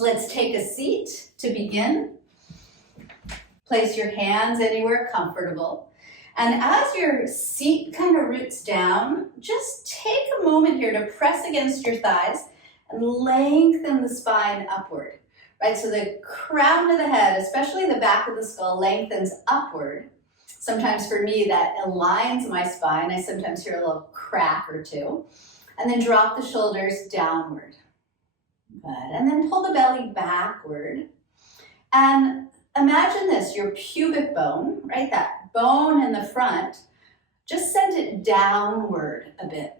Let's take a seat to begin. Place your hands anywhere comfortable. And as your seat kind of roots down, just take a moment here to press against your thighs and lengthen the spine upward, right? So the crown of the head, especially the back of the skull, lengthens upward. Sometimes for me, that aligns my spine. I sometimes hear a little crack or two. And then drop the shoulders downward. Good. And then pull the belly backward. And imagine this, your pubic bone, right? That bone in the front, just send it downward a bit.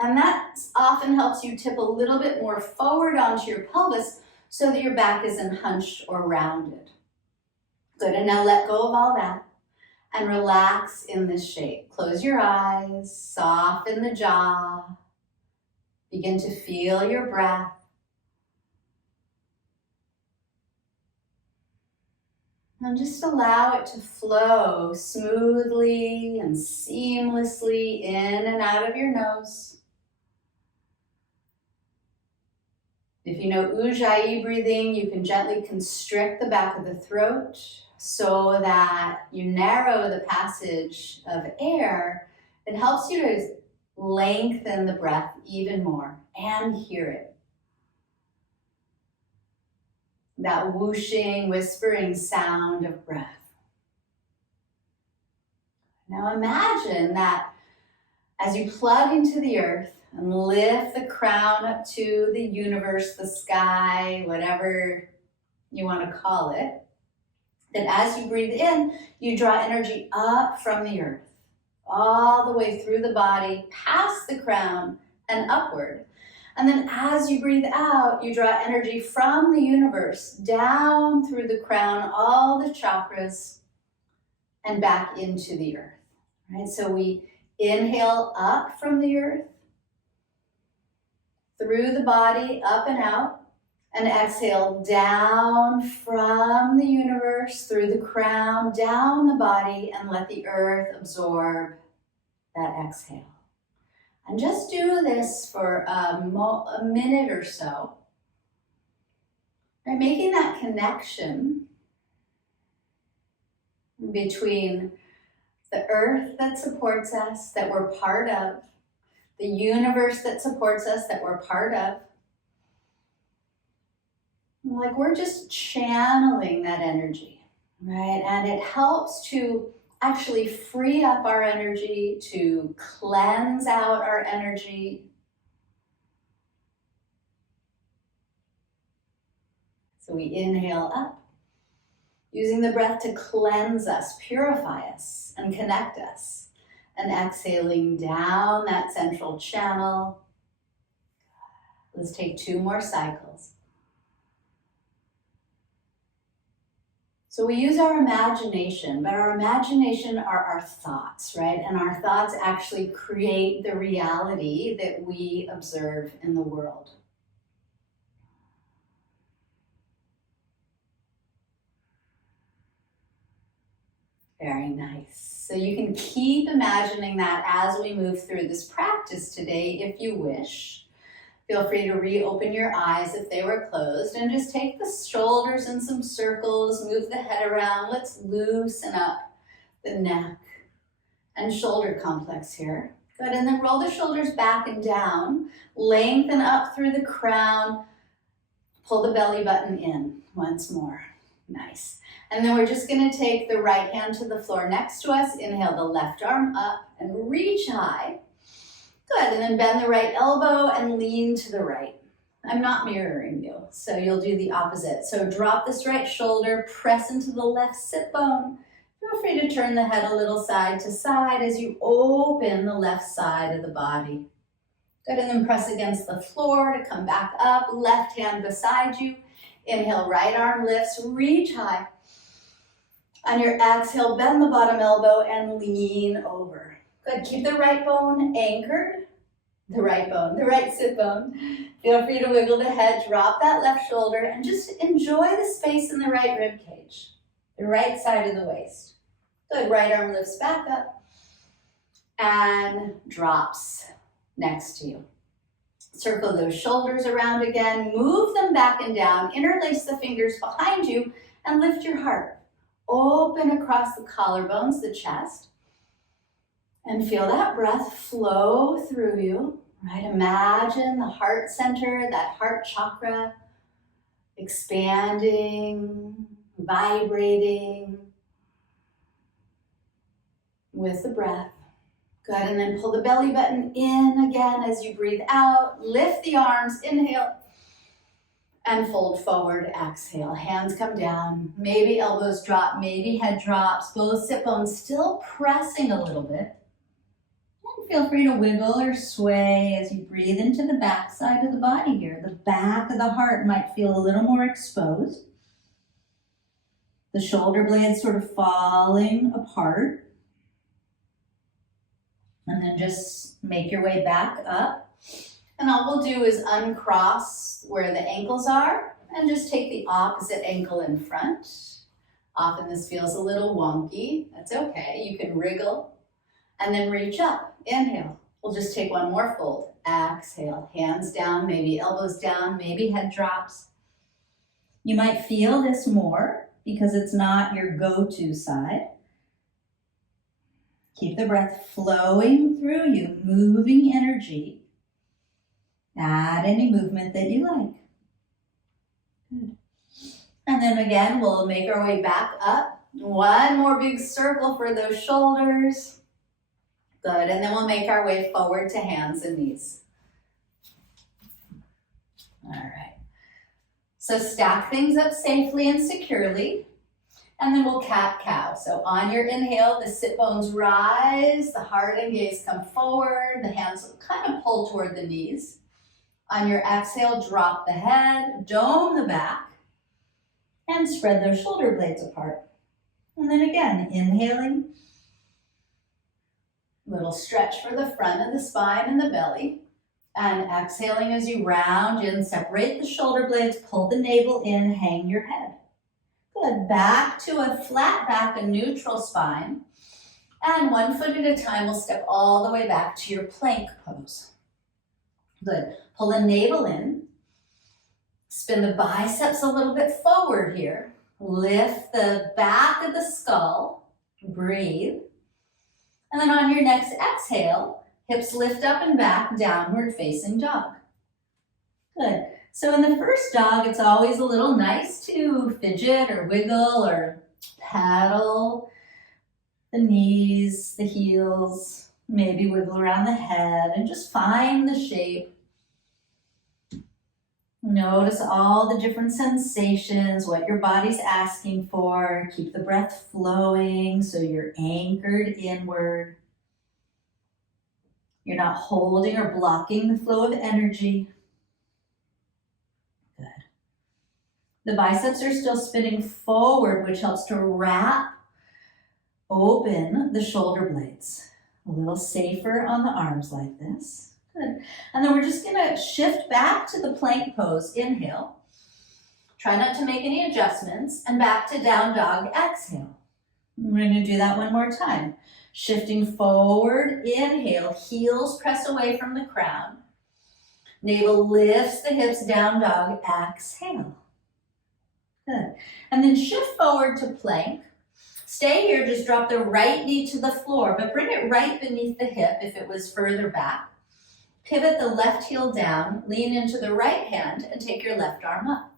And that often helps you tip a little bit more forward onto your pelvis so that your back isn't hunched or rounded. Good. And now let go of all that and relax in this shape. Close your eyes, soften the jaw. Begin to feel your breath. And just allow it to flow smoothly and seamlessly in and out of your nose. If you know Ujjayi breathing, you can gently constrict the back of the throat so that you narrow the passage of air. It helps you to lengthen the breath even more and hear it. That whooshing, whispering sound of breath. Now imagine that as you plug into the earth and lift the crown up to the universe, the sky, whatever you want to call it, that as you breathe in, you draw energy up from the earth, all the way through the body, past the crown and upward. And then as you breathe out, you draw energy from the universe down through the crown, all the chakras, and back into the earth, right? So we inhale up from the earth, through the body, up and out, and exhale down from the universe, through the crown, down the body, and let the earth absorb that exhale. And just do this for a minute or so. Right, making that connection between the earth that supports us, that we're part of, the universe that supports us, that we're part of. Like we're just channeling that energy, right? And it helps to actually free up our energy, to cleanse out our energy. So we inhale up, using the breath to cleanse us, purify us, and connect us. And exhaling down that central channel. Let's take 2 more cycles. So we use our imagination, but our imagination are our thoughts, right? And our thoughts actually create the reality that we observe in the world. Very nice. So you can keep imagining that as we move through this practice today, if you wish. Feel free to reopen your eyes if they were closed and just take the shoulders in some circles, move the head around. Let's loosen up the neck and shoulder complex here. Good, and then roll the shoulders back and down, lengthen up through the crown, pull the belly button in once more. Nice. And then we're just gonna take the right hand to the floor next to us, inhale the left arm up and reach high. Good, and then bend the right elbow and lean to the right. I'm not mirroring you, so you'll do the opposite. So drop this right shoulder, press into the left sit bone. Feel free to turn the head a little side to side as you open the left side of the body. Good, and then press against the floor to come back up, left hand beside you. Inhale, right arm lifts, reach high. On your exhale, bend the bottom elbow and lean over. Good, keep the right bone anchored, the right sit bone. Feel free to wiggle the head, drop that left shoulder, and just enjoy the space in the right rib cage, the right side of the waist. Good, right arm lifts back up and drops next to you. Circle those shoulders around again. Move them back and down. Interlace the fingers behind you and lift your heart. Open across the collarbones, the chest. And feel that breath flow through you. Right? Imagine the heart center, that heart chakra, expanding, vibrating with the breath. Good, and then pull the belly button in again as you breathe out. Lift the arms, inhale, and fold forward, exhale. Hands come down, maybe elbows drop, maybe head drops, both sit bones still pressing a little bit. And feel free to wiggle or sway as you breathe into the back side of the body here. The back of the heart might feel a little more exposed. The shoulder blades sort of falling apart. And then just make your way back up. And all we'll do is uncross where the ankles are and just take the opposite ankle in front. Often this feels a little wonky. That's okay. You can wriggle and then reach up. Inhale. We'll just take one more fold. Exhale. Hands down, maybe elbows down, maybe head drops. You might feel this more because it's not your go-to side. Keep the breath flowing through you, moving energy. Add any movement that you like. Good. And then again, we'll make our way back up. One more big circle for those shoulders. Good, and then we'll make our way forward to hands and knees. All right. So stack things up safely and securely. And then we'll cat-cow. So on your inhale, the sit bones rise, the heart and gaze come forward, the hands will kind of pull toward the knees. On your exhale, drop the head, dome the back, and spread those shoulder blades apart. And then again, inhaling, little stretch for the front of the spine and the belly. And exhaling as you round in, separate the shoulder blades, pull the navel in, hang your head. Good, back to a flat back, a neutral spine. And one foot at a time, we'll step all the way back to your plank pose. Good, pull the navel in. Spin the biceps a little bit forward here. Lift the back of the skull, breathe. And then on your next exhale, hips lift up and back, downward facing dog. Good. So in the first dog, it's always a little nice to fidget or wiggle or paddle the knees, the heels, maybe wiggle around the head and just find the shape. Notice all the different sensations, what your body's asking for. Keep the breath flowing so you're anchored inward. You're not holding or blocking the flow of energy. Good. The biceps are still spinning forward, which helps to wrap open the shoulder blades. A little safer on the arms like this. Good. And then we're just going to shift back to the plank pose. Inhale. Try not to make any adjustments. And back to down dog. Exhale. We're going to do that one more time. Shifting forward. Inhale. Heels press away from the crown. Navel lifts the hips. Down dog. Exhale. Good. And then shift forward to plank. Stay here. Just drop the right knee to the floor, but bring it right beneath the hip if it was further back. Pivot the left heel down, lean into the right hand, and take your left arm up.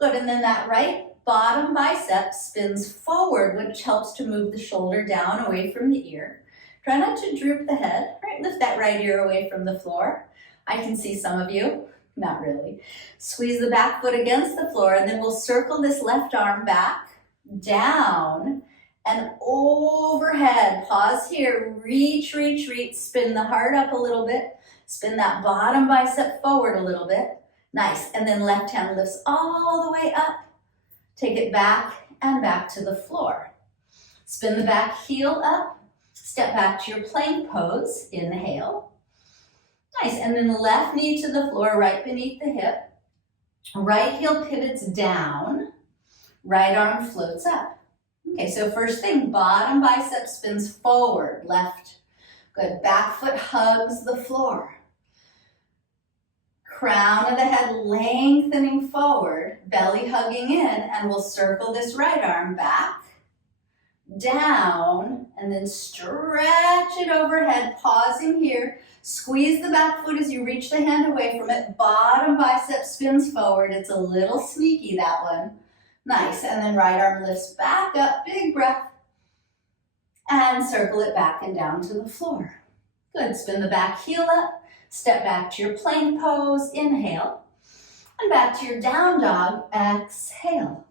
Good, and then that right bottom bicep spins forward, which helps to move the shoulder down away from the ear. Try not to droop the head, right? Lift that right ear away from the floor. I can see some of you, not really. Squeeze the back foot against the floor, and then we'll circle this left arm back, down, and overhead. Pause here, reach, reach, reach, spin the heart up a little bit. Spin that bottom bicep forward a little bit. Nice. And then left hand lifts all the way up. Take it back and back to the floor. Spin the back heel up. Step back to your plank pose. Inhale. Nice. And then left knee to the floor, right beneath the hip. Right heel pivots down. Right arm floats up. Okay, so first thing, bottom bicep spins forward, left. Good. Back foot hugs the floor. Crown of the head lengthening forward, belly hugging in, and we'll circle this right arm back, down, and then stretch it overhead, pausing here. Squeeze the back foot as you reach the hand away from it. Bottom bicep spins forward. It's a little sneaky, that one. Nice, and then right arm lifts back up, big breath, and circle it back and down to the floor. Good, spin the back heel up, step back to your plank pose, inhale, and back to your down dog, exhale.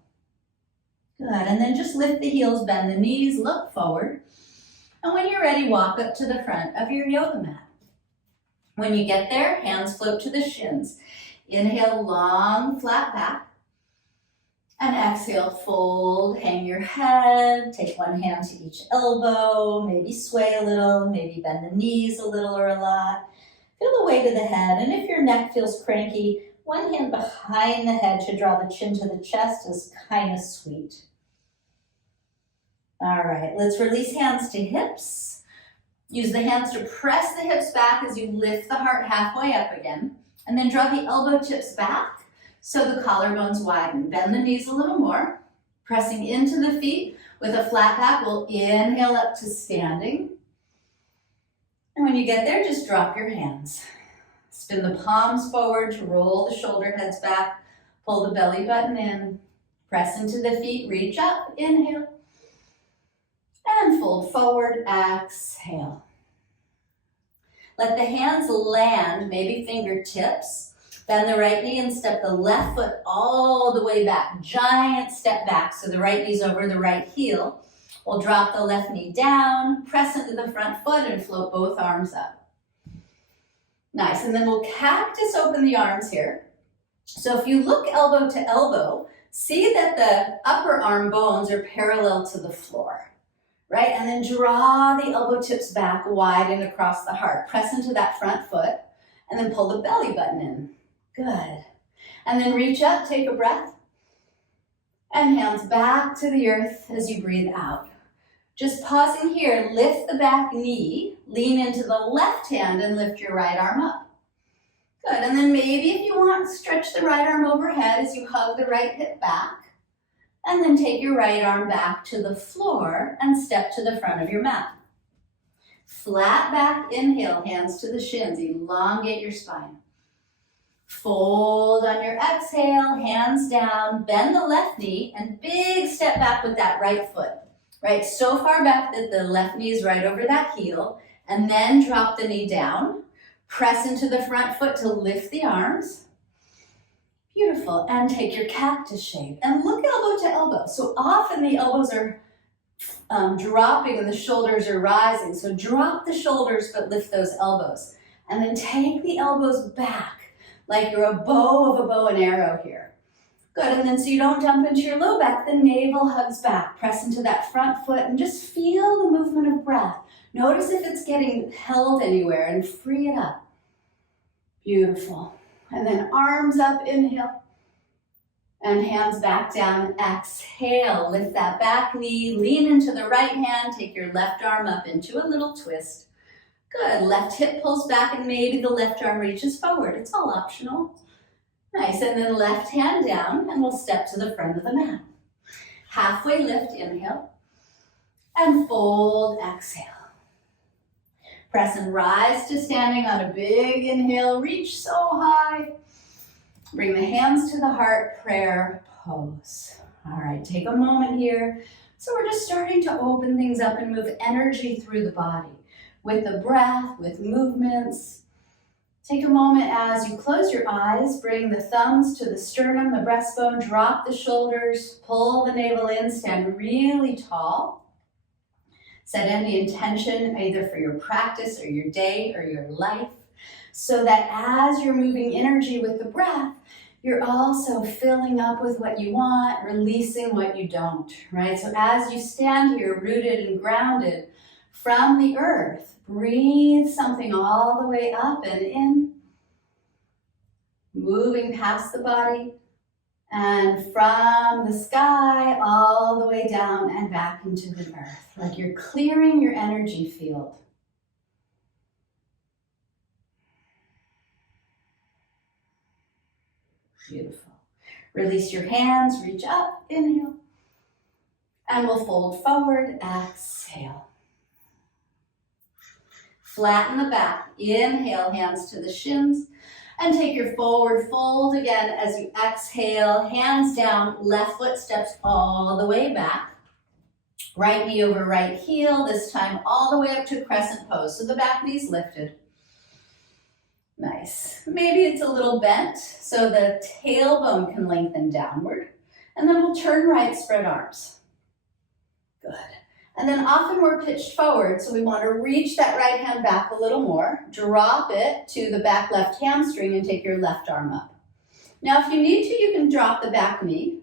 Good, and then just lift the heels, bend the knees, look forward, and when you're ready, walk up to the front of your yoga mat. When you get there, hands float to the shins. Inhale, long, flat back. And exhale, fold, hang your head, take one hand to each elbow, maybe sway a little, maybe bend the knees a little or a lot. Feel the weight of the head, and if your neck feels cranky, one hand behind the head to draw the chin to the chest is kind of sweet. All right, let's release hands to hips. Use the hands to press the hips back as you lift the heart halfway up again, and then draw the elbow tips back so the collarbones widen. Bend the knees a little more, pressing into the feet. With a flat back, we'll inhale up to standing. And when you get there, just drop your hands. Spin the palms forward to roll the shoulder heads back. Pull the belly button in. Press into the feet, reach up, inhale. And fold forward, exhale. Let the hands land, maybe fingertips. Bend the right knee and step the left foot all the way back. Giant step back, so the right knee's over the right heel. We'll drop the left knee down, press into the front foot, and float both arms up. Nice, and then we'll cactus open the arms here. So if you look elbow to elbow, see that the upper arm bones are parallel to the floor, right? And then draw the elbow tips back, widen across the heart. Press into that front foot, and then pull the belly button in. Good. And then reach up, take a breath, and hands back to the earth as you breathe out. Just pausing here, lift the back knee, lean into the left hand and lift your right arm up. Good, and then maybe if you want, stretch the right arm overhead as you hug the right hip back, and then take your right arm back to the floor and step to the front of your mat. Flat back, inhale, hands to the shins, elongate your spine. Fold on your exhale, hands down, bend the left knee, and big step back with that right foot. Right, so far back that the left knee is right over that heel, and then drop the knee down. Press into the front foot to lift the arms. Beautiful, and take your cactus shape. And look elbow to elbow. So often the elbows are dropping and the shoulders are rising. So drop the shoulders, but lift those elbows. And then take the elbows back, like you're a bow and arrow here. Good, and then so you don't dump into your low back, the navel hugs back. Press into that front foot and just feel the movement of breath. Notice if it's getting held anywhere and free it up. Beautiful. And then arms up, inhale. And hands back down, exhale. Lift that back knee, lean into the right hand, take your left arm up into a little twist. Good, left hip pulls back and maybe the left arm reaches forward. It's all optional. Nice, and then left hand down, and we'll step to the front of the mat. Halfway lift, inhale, and fold, exhale. Press and rise to standing on a big inhale, reach so high. Bring the hands to the heart, prayer pose. All right, take a moment here. So we're just starting to open things up and move energy through the body with the breath, with movements. Take a moment as you close your eyes, bring the thumbs to the sternum, the breastbone, drop the shoulders, pull the navel in, stand really tall. Set any intention either for your practice or your day or your life, so that as you're moving energy with the breath, you're also filling up with what you want, releasing what you don't, right? So as you stand here rooted and grounded from the earth, breathe something all the way up and in, moving past the body, and from the sky all the way down and back into the earth, like you're clearing your energy field. Beautiful. Release your hands, reach up, inhale. And we'll fold forward, exhale. Flatten the back, inhale, hands to the shins. And take your forward fold again as you exhale, hands down, left foot steps all the way back. Right knee over right heel, this time all the way up to crescent pose. So the back knee's lifted. Nice. Maybe it's a little bent so the tailbone can lengthen downward. And then we'll turn right, spread arms. Good. And then often we're pitched forward, so we want to reach that right hand back a little more. Drop it to the back left hamstring and take your left arm up. Now, if you need to, you can drop the back knee.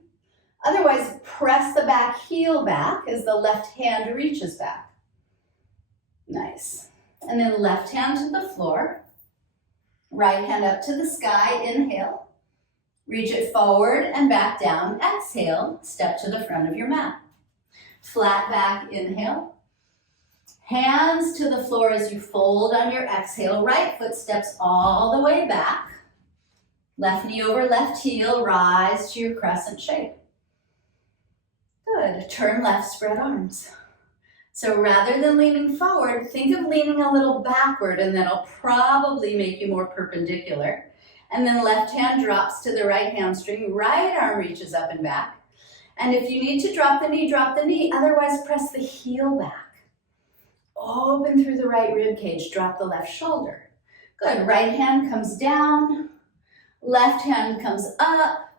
Otherwise, press the back heel back as the left hand reaches back. Nice. And then left hand to the floor. Right hand up to the sky. Inhale. Reach it forward and back down. Exhale. Step to the front of your mat. Flat back, inhale. Hands to the floor as you fold on your exhale. Right foot steps all the way back. Left knee over left heel, rise to your crescent shape. Good, turn left, spread arms. So rather than leaning forward, think of leaning a little backward, and that'll probably make you more perpendicular. And then left hand drops to the right hamstring, right arm reaches up and back. And if you need to drop the knee, otherwise press the heel back. Open through the right rib cage, drop the left shoulder. Good, right hand comes down, left hand comes up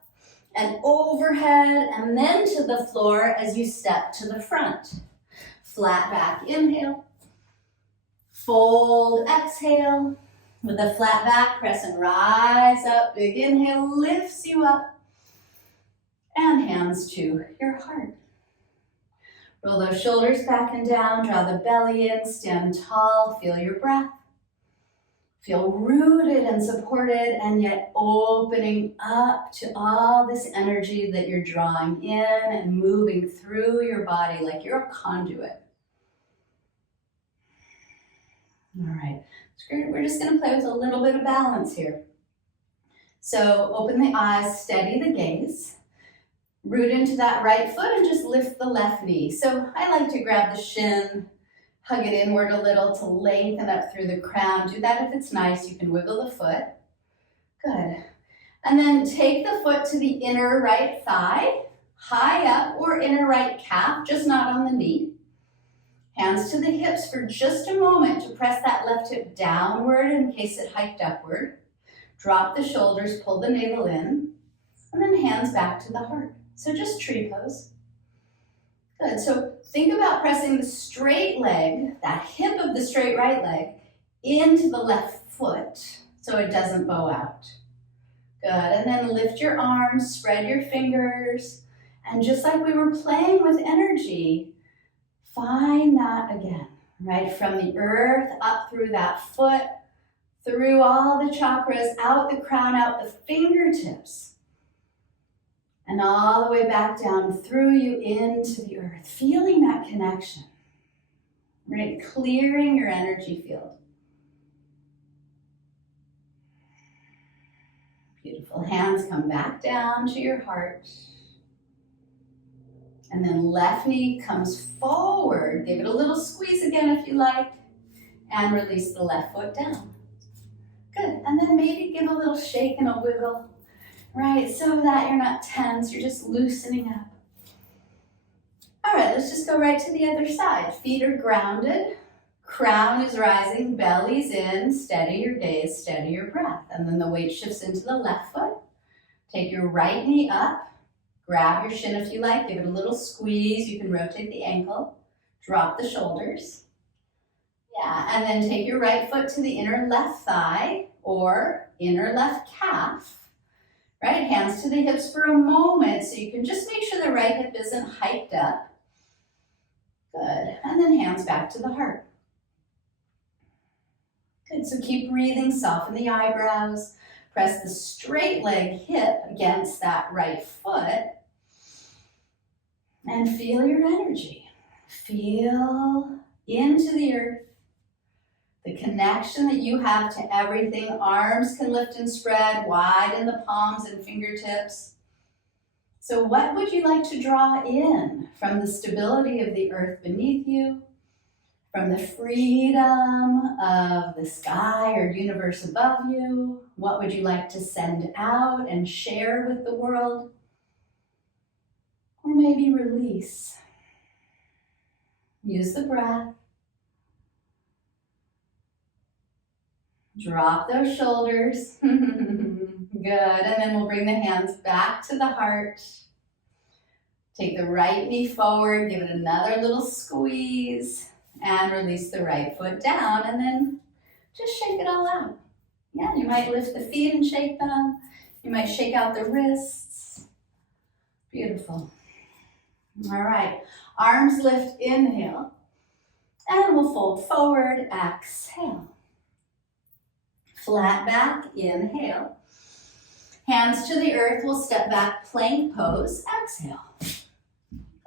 and overhead, and then to the floor as you step to the front. Flat back, inhale. Fold, exhale. With a flat back, press and rise up. Big inhale lifts you up. And hands to your heart. Roll those shoulders back and down, draw the belly in, stand tall, feel your breath. Feel rooted and supported, and yet opening up to all this energy that you're drawing in and moving through your body like you're a conduit. All right, we're just gonna play with a little bit of balance here. So open the eyes, steady the gaze. Root into that right foot and just lift the left knee. So I like to grab the shin, hug it inward a little to lengthen up through the crown. Do that if it's nice. You can wiggle the foot. Good. And then take the foot to the inner right thigh, high up, or inner right calf, just not on the knee. Hands to the hips for just a moment to press that left hip downward in case it hiked upward. Drop the shoulders, pull the navel in, and then hands back to the heart. So just tree pose. Good, so think about pressing the straight leg, that hip of the straight right leg, into the left foot so it doesn't bow out. Good, and then lift your arms, spread your fingers, and just like we were playing with energy, find that again, right? From the earth, up through that foot, through all the chakras, out the crown, out the fingertips. And all the way back down through you into the earth, feeling that connection, right? Clearing your energy field. Beautiful. Hands come back down to your heart. And then left knee comes forward. Give it a little squeeze again if you like. And release the left foot down. Good. And then maybe give a little shake and a wiggle. Right, so that you're not tense, you're just loosening up. All right, let's just go right to the other side. Feet are grounded, crown is rising, belly's in, steady your gaze, steady your breath. And then the weight shifts into the left foot. Take your right knee up, grab your shin if you like, give it a little squeeze, you can rotate the ankle, drop the shoulders. Yeah, and then take your right foot to the inner left thigh or inner left calf. Right, hands to the hips for a moment so you can just make sure the right hip isn't hiked up. Good, and then hands back to the heart. Good, so keep breathing, soften the eyebrows, press the straight leg hip against that right foot, and feel your energy. Feel into the earth, The connection that you have to everything. Arms can lift and spread wide in the palms and fingertips. So what would you like to draw in from the stability of the earth beneath you, from the freedom of the sky or universe above you? What would you like to send out and share with the world? Or maybe release. Use the breath. Drop those shoulders. Good. And then we'll bring the hands back to the heart. Take the right knee forward. Give it another little squeeze. And release the right foot down. And then just shake it all out. Yeah, you might lift the feet and shake them. You might shake out the wrists. Beautiful. All right. Arms lift, inhale. And we'll fold forward, exhale. Flat back, inhale. Hands to the earth, we'll step back, plank pose, exhale.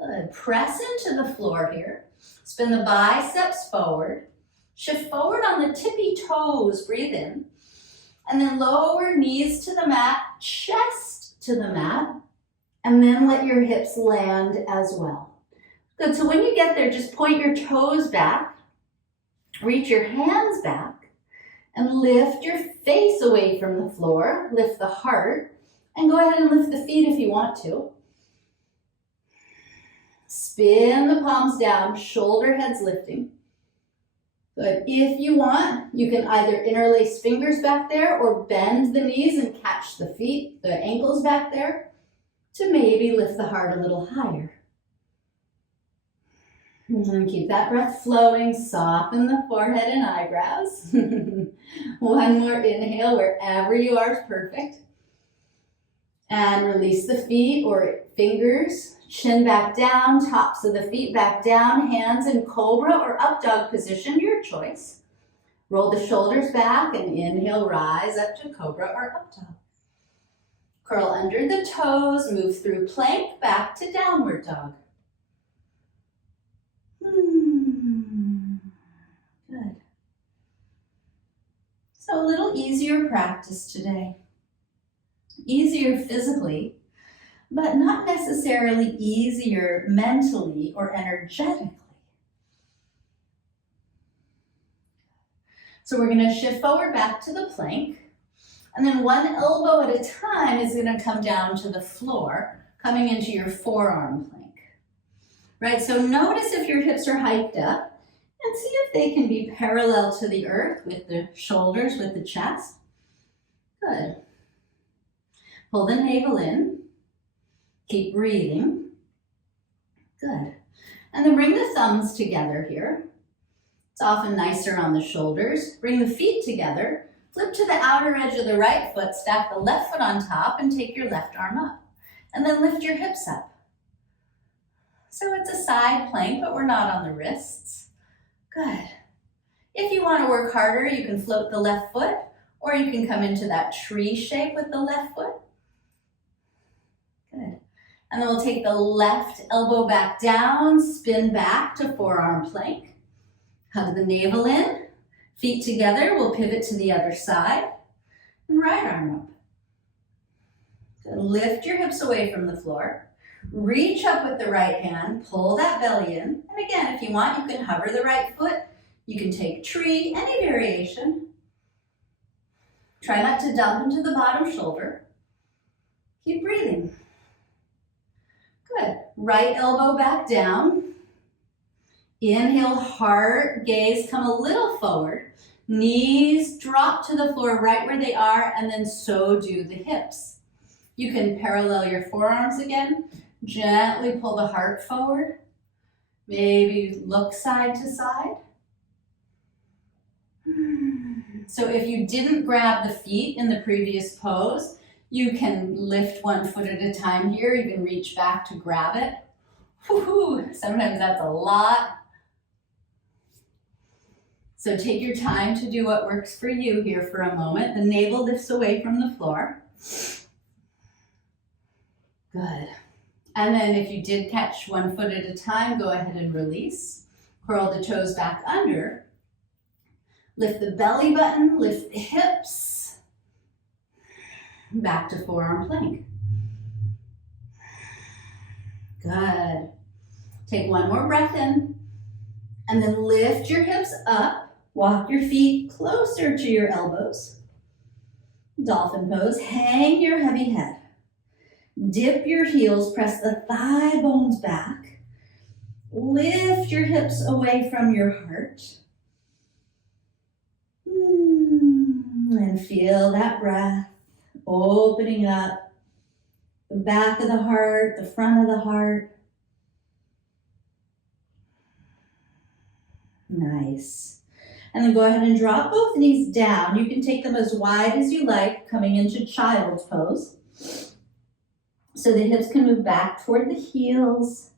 Good. Press into the floor here. Spin the biceps forward. Shift forward on the tippy toes, breathe in. And then lower knees to the mat, chest to the mat. And then let your hips land as well. Good, so when you get there, just point your toes back. Reach your hands back. And lift your face away from the floor. Lift the heart. And go ahead and lift the feet if you want to. Spin the palms down, shoulder heads lifting. Good. If you want, you can either interlace fingers back there or bend the knees and catch the feet, the ankles back there to maybe lift the heart a little higher. And keep that breath flowing. Soften the forehead and eyebrows. One more inhale wherever you are is perfect. And release the feet or fingers. Chin back down, tops of the feet back down, hands in cobra or up dog position, your choice. Roll the shoulders back and inhale, rise up to cobra or up dog. Curl under the toes, move through plank, back to downward dog. Good. So a little easier practice today. Easier physically, but not necessarily easier mentally or energetically. So we're going to shift forward back to the plank, and then one elbow at a time is going to come down to the floor, coming into your forearm plank. Right, so notice if your hips are hiked up, and see if they can be parallel to the earth with the shoulders, with the chest. Good. Pull the navel in. Keep breathing. Good. And then bring the thumbs together here. It's often nicer on the shoulders. Bring the feet together. Flip to the outer edge of the right foot. Stack the left foot on top and take your left arm up. And then lift your hips up. So it's a side plank, but we're not on the wrists. Good. If you want to work harder, you can float the left foot, or you can come into that tree shape with the left foot. Good. And then we'll take the left elbow back down, spin back to forearm plank. Hug the navel in, feet together, we'll pivot to the other side, and right arm up. Good. Lift your hips away from the floor. Reach up with the right hand, pull that belly in. And again, if you want, you can hover the right foot. You can take tree, any variation. Try not to dump into the bottom shoulder. Keep breathing. Good. Right elbow back down. Inhale, heart, gaze, come a little forward. Knees drop to the floor right where they are, and then so do the hips. You can parallel your forearms again. Gently pull the heart forward. Maybe look side to side. So if you didn't grab the feet in the previous pose, you can lift one foot at a time here, even reach back to grab it. Woo-hoo. Sometimes that's a lot. So take your time to do what works for you here for a moment. The navel lifts away from the floor. Good. And then if you did catch one foot at a time, go ahead and release. Curl the toes back under. Lift the belly button, lift the hips. Back to forearm plank. Good. Take one more breath in, and then lift your hips up. Walk your feet closer to your elbows. Dolphin pose, hang your heavy head. Dip your heels, press the thigh bones back. Lift your hips away from your heart. And feel that breath opening up the back of the heart, the front of the heart. Nice. And then go ahead and drop both knees down. You can take them as wide as you like, coming into child's pose. So the hips can move back toward the heels.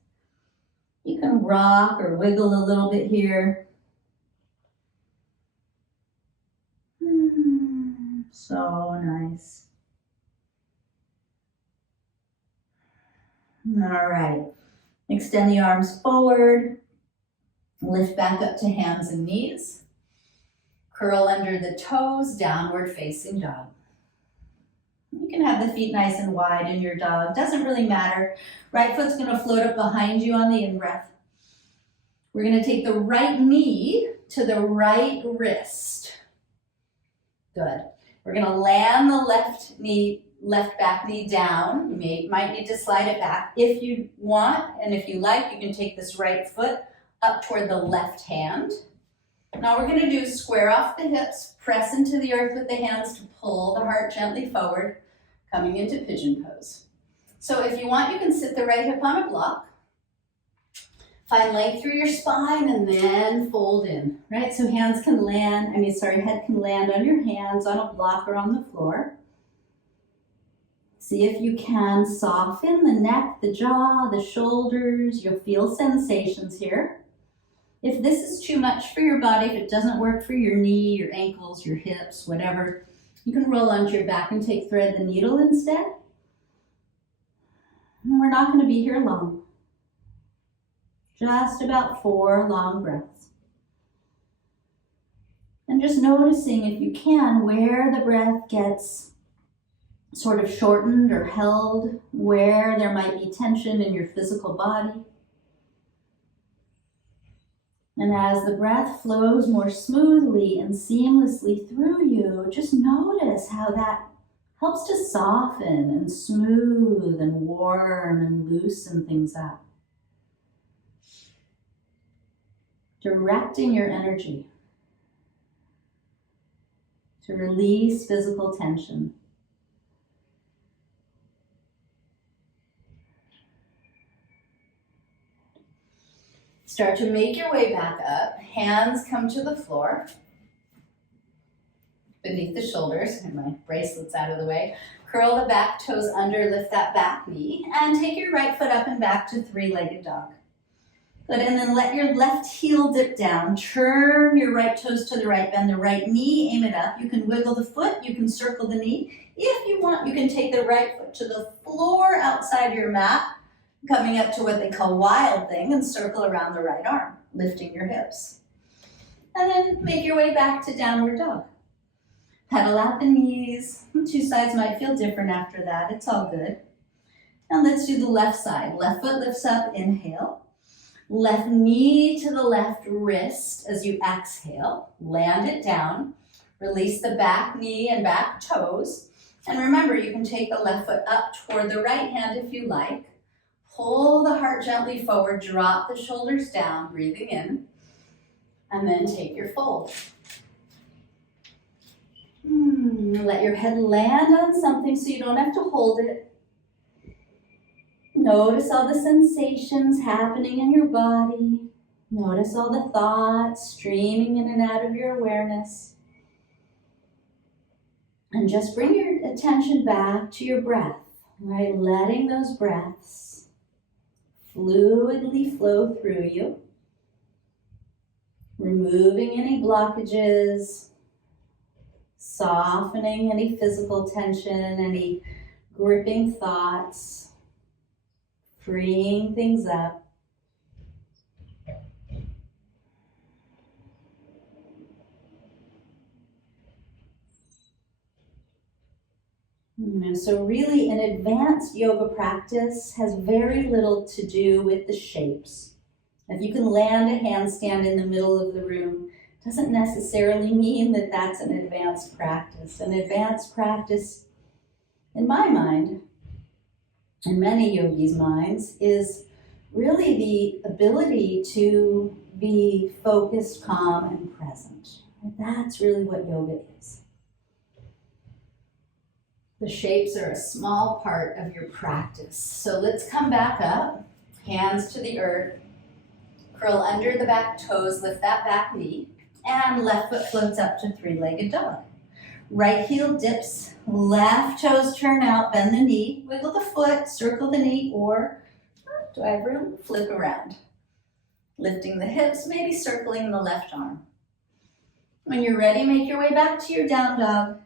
You can rock or wiggle a little bit here. So nice. All right. Extend the arms forward. Lift back up to hands and knees. Curl under the toes, downward facing dog. You can have the feet nice and wide in your dog. Doesn't really matter. Right foot's going to float up behind you on the in-breath. We're going to take the right knee to the right wrist. Good. We're going to land the left back knee down. You might need to slide it back if you want, and if you like, you can take this right foot up toward the left hand. Now we're going to do square off the hips, press into the earth with the hands to pull the heart gently forward, coming into pigeon pose. So if you want, you can sit the right hip on a block. Find length through your spine and then fold in, right? So head can land on your hands, on a block or on the floor. See if you can soften the neck, the jaw, the shoulders. You'll feel sensations here. If this is too much for your body, if it doesn't work for your knee, your ankles, your hips, whatever, you can roll onto your back and thread the needle instead. And we're not going to be here long. Just about 4 long breaths. And just noticing, if you can, where the breath gets sort of shortened or held, where there might be tension in your physical body. And as the breath flows more smoothly and seamlessly through you, just notice how that helps to soften and smooth and warm and loosen things up. Directing your energy to release physical tension. Start to make your way back up. Hands come to the floor, beneath the shoulders, and my bracelet's out of the way. Curl the back toes under, lift that back knee, and take your right foot up and back to three-legged dog. Good, and then let your left heel dip down. Turn your right toes to the right, bend the right knee, aim it up. You can wiggle the foot, you can circle the knee. If you want, you can take the right foot to the floor outside your mat, coming up to what they call wild thing, and circle around the right arm, lifting your hips. And then make your way back to downward dog. Pedal out the knees. Two sides might feel different after that. It's all good. Now let's do the left side. Left foot lifts up, inhale. Left knee to the left wrist as you exhale. Land it down. Release the back knee and back toes. And remember, you can take the left foot up toward the right hand if you like. Pull the heart gently forward, drop the shoulders down, breathing in, and then take your fold. Let your head land on something so you don't have to hold it. Notice all the sensations happening in your body. Notice all the thoughts streaming in and out of your awareness. And just bring your attention back to your breath, right? Letting those breaths fluidly flow through you. Removing any blockages, softening any physical tension, any gripping thoughts, freeing things up. So really an advanced yoga practice has very little to do with the shapes. If you can land a handstand in the middle of the room, doesn't necessarily mean that that's an advanced practice. An advanced practice, in my mind, in many yogis' minds, is really the ability to be focused, calm, and present. That's really what yoga is. The shapes are a small part of your practice. So let's come back up, hands to the earth, curl under the back toes, lift that back knee, and left foot floats up to three-legged dog. Right heel dips, left toes turn out, bend the knee, wiggle the foot, circle the knee, or do I have room? Flip around. Lifting the hips, maybe circling the left arm. When you're ready, make your way back to your down dog.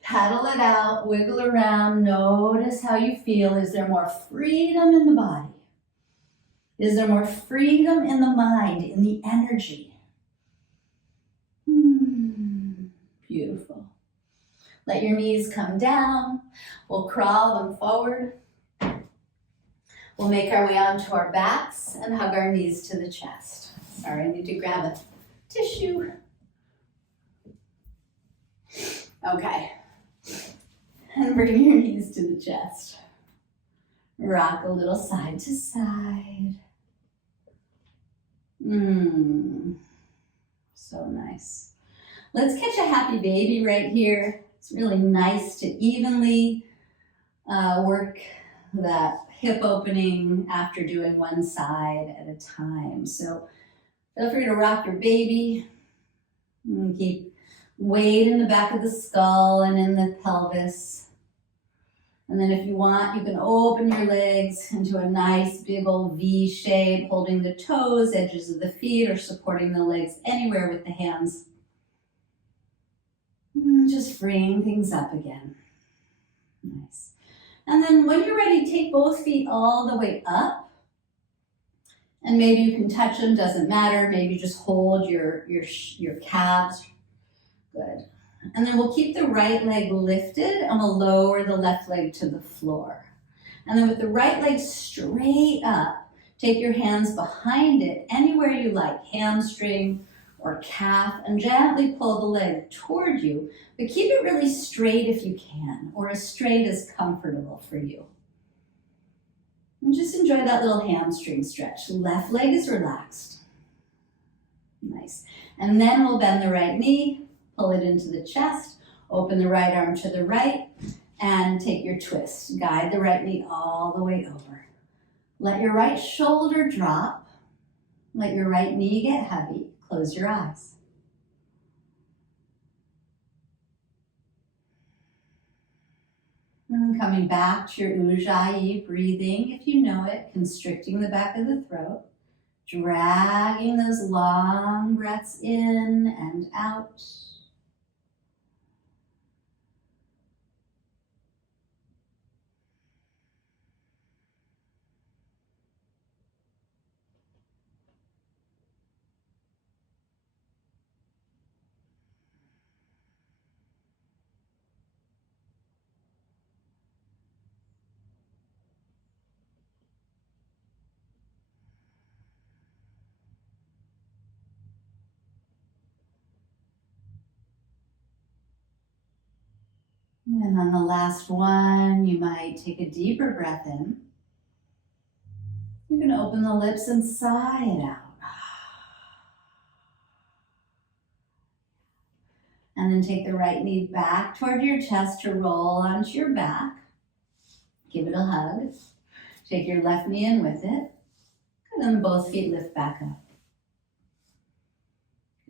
Paddle it out, wiggle around, notice how you feel. Is there more freedom in the body? Is there more freedom in the mind, in the energy? Beautiful. Let your knees come down. We'll crawl them forward. We'll make our way onto our backs and hug our knees to the chest. Sorry, I need to grab a tissue. Okay. And bring your knees to the chest. Rock a little side to side. So nice. Let's catch a happy baby right here. It's really nice to evenly work that hip opening after doing one side at a time. So feel free to rock your baby. And keep weight in the back of the skull and in the pelvis. And then if you want, you can open your legs into a nice big old V shape, holding the toes, edges of the feet, or supporting the legs anywhere with the hands. Just freeing things up again. Nice. And then when you're ready, take both feet all the way up. And maybe you can touch them, doesn't matter. Maybe just hold your calves. Good. And then we'll keep the right leg lifted and we'll lower the left leg to the floor. And then with the right leg straight up, take your hands behind it, anywhere you like, hamstring or calf, and gently pull the leg toward you, but keep it really straight if you can, or as straight as comfortable for you. And just enjoy that little hamstring stretch. Left leg is relaxed. Nice. And then we'll bend the right knee, pull it into the chest, open the right arm to the right, and take your twist. Guide the right knee all the way over. Let your right shoulder drop. Let your right knee get heavy. Close your eyes. And coming back to your Ujjayi breathing, if you know it, constricting the back of the throat, dragging those long breaths in and out. And on the last one, you might take a deeper breath in. You can open the lips and sigh it out. And then take the right knee back toward your chest to roll onto your back. Give it a hug. Take your left knee in with it. And then both feet lift back up.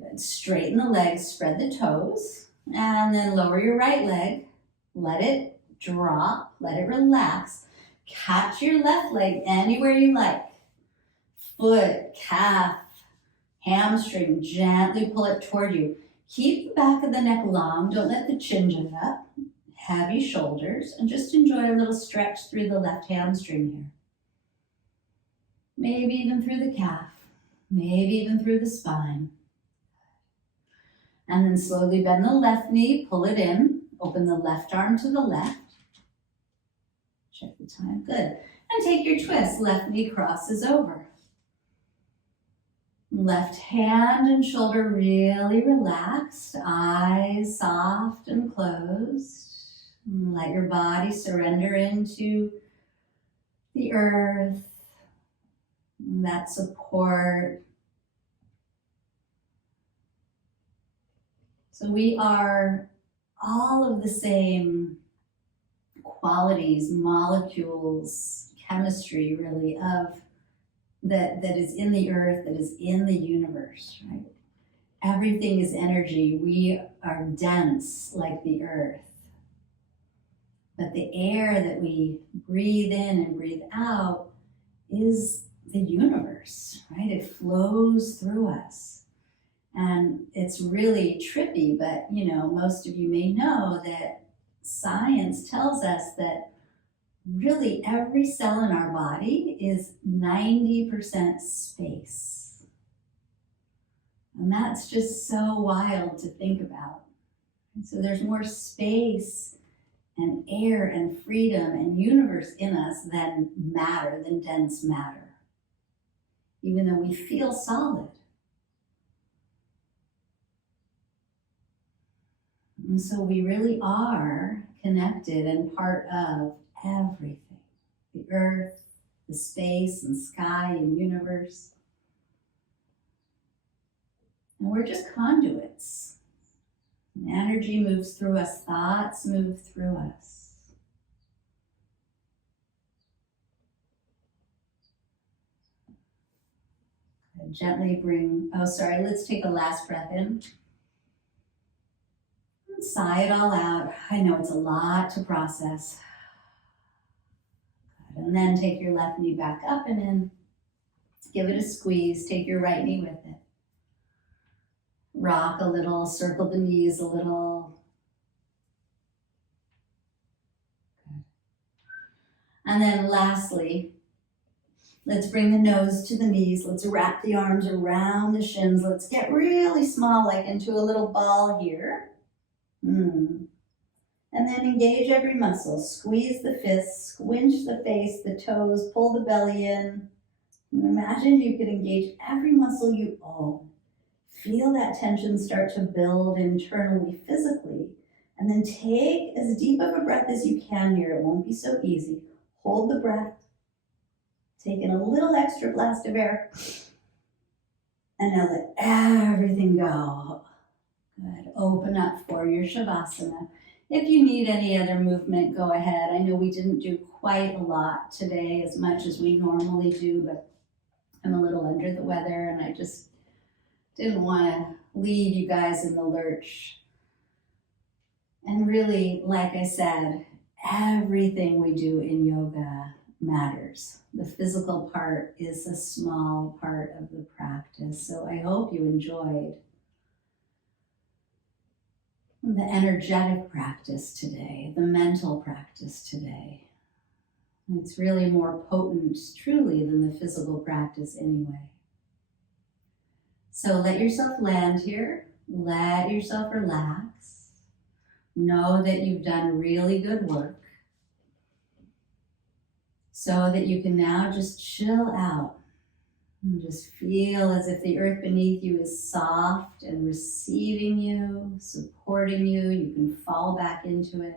Good. Straighten the legs, spread the toes. And then lower your right leg. Let it drop, let it relax. Catch your left leg anywhere you like. Foot, calf, hamstring, gently pull it toward you. Keep the back of the neck long, don't let the chin jut up. Heavy shoulders, and just enjoy a little stretch through the left hamstring here. Maybe even through the calf, maybe even through the spine. And then slowly bend the left knee, pull it in, Open the left arm to the left. Check the time, good. And take your twist, left knee crosses over. Left hand and shoulder really relaxed, eyes soft and closed. Let your body surrender into the earth, that support. So we are all of the same qualities, molecules, chemistry really of that is in the earth, that is in the universe, right? Everything is energy. We are dense like the earth. But the air that we breathe in and breathe out is the universe, right? It flows through us. And it's really trippy, but most of you may know that science tells us that really every cell in our body is 90% space. And that's just so wild to think about. And so there's more space and air and freedom and universe in us than matter, than dense matter, even though we feel solid. And so we really are connected and part of everything, the earth, the space and sky and universe. And we're just conduits. And energy moves through us, thoughts move through us. Gently bring, let's take a last breath in. And sigh it all out. I know it's a lot to process. Good. And then take your left knee back up and in. Give it a squeeze. Take your right knee with it. Rock a little, circle the knees a little. Good. And then lastly, let's bring the nose to the knees. Let's wrap the arms around the shins. Let's get really small, like into a little ball here. And then engage every muscle. Squeeze the fists, squinch the face, the toes, pull the belly in. And imagine you could engage every muscle you own. Feel that tension start to build internally, physically. And then take as deep of a breath as you can here. It won't be so easy. Hold the breath. Take in a little extra blast of air. And now let everything go. Good. Open up for your Shavasana. If you need any other movement, go ahead. I know we didn't do quite a lot today, as much as we normally do, but I'm a little under the weather and I just didn't want to leave you guys in the lurch. And really, like I said, everything we do in yoga matters. The physical part is a small part of the practice. So I hope you enjoyed the energetic practice today, the mental practice today. It's really more potent, truly, than the physical practice anyway. So let yourself land here. Let yourself relax. Know that you've done really good work, so that you can now just chill out and just feel as if the earth beneath you is soft and receiving you, supporting you. You can fall back into it.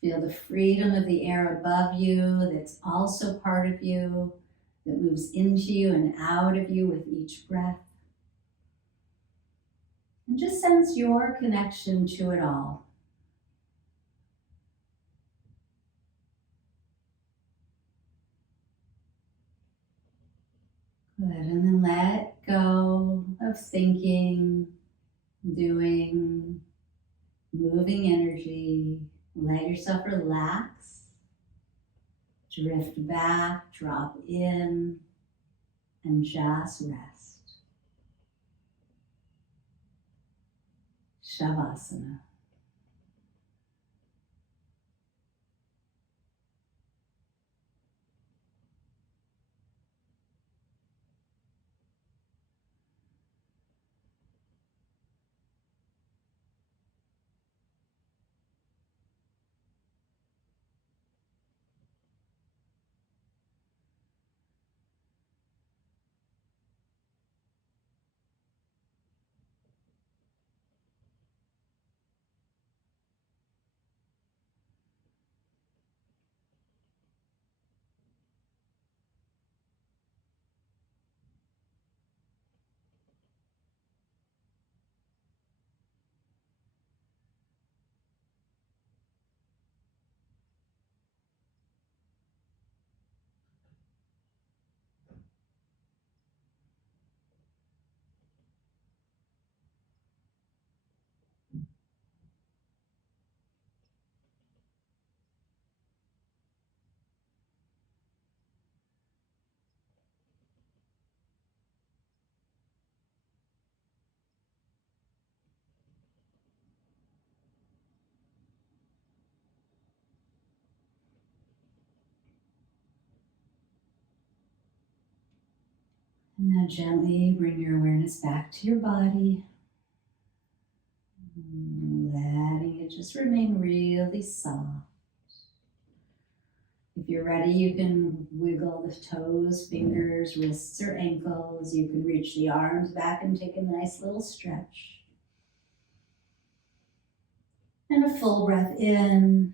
Feel the freedom of the air above you that's also part of you, that moves into you and out of you with each breath. And just sense your connection to it all. Good, and then let go of thinking, doing, moving energy. Let yourself relax, drift back, drop in, and just rest. Shavasana. And now gently bring your awareness back to your body. Letting it just remain really soft. If you're ready, you can wiggle the toes, fingers, wrists, or ankles. You can reach the arms back and take a nice little stretch. And a full breath in.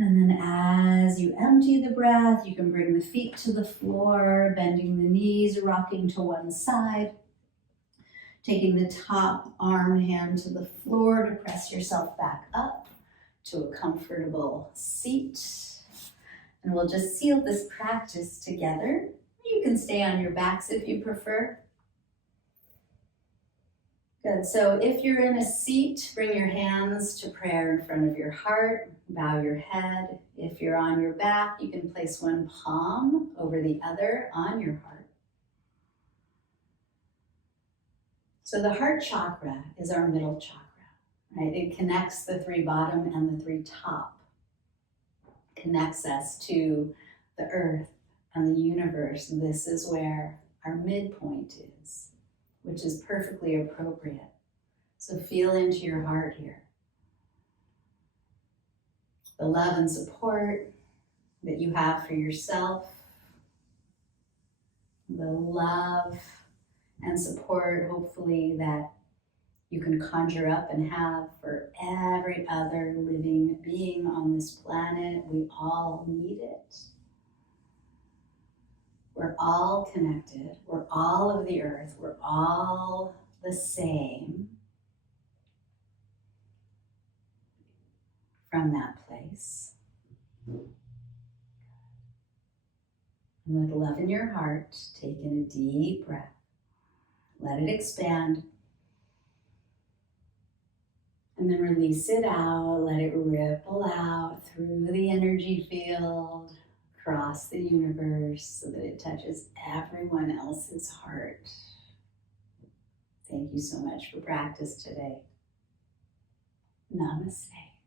And then as you empty the breath, you can bring the feet to the floor, bending the knees, rocking to one side. Taking the top arm hand to the floor to press yourself back up to a comfortable seat. And we'll just seal this practice together. You can stay on your backs if you prefer. Good, so if you're in a seat, bring your hands to prayer in front of your heart, bow your head. If you're on your back, you can place one palm over the other on your heart. So the heart chakra is our middle chakra, right? It connects the three bottom and the three top. Connects us to the earth and the universe. This is where our midpoint is, which is perfectly appropriate. So feel into your heart here. The love and support that you have for yourself. The love and support, hopefully, that you can conjure up and have for every other living being on this planet. We all need it. We're all connected. We're all of the earth. We're all the same from that place. And with love in your heart, take in a deep breath. Let it expand. And then release it out. Let it ripple out through the energy field, across the universe, so that it touches everyone else's heart. Thank you so much for practice today. Namaste.